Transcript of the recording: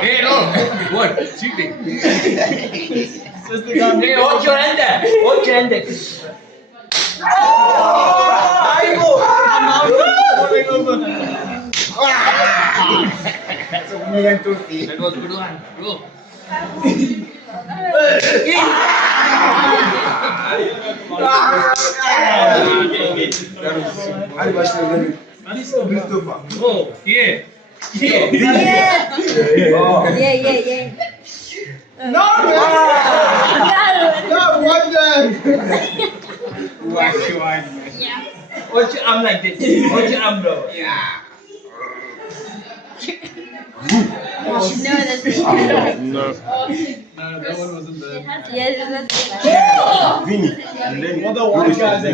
Hey, no. What? Cheating. Hey, watch your hand there. Watch your hand there. That was a good one. Go. Hadi başlayalım. Oh, yeah. Yeah. Yeah. Yeah. No, wonder. Watch your arm like this. Watch your arm, bro. No, that's it. No. That one wasn't there. Yes, that's it. What the white guys?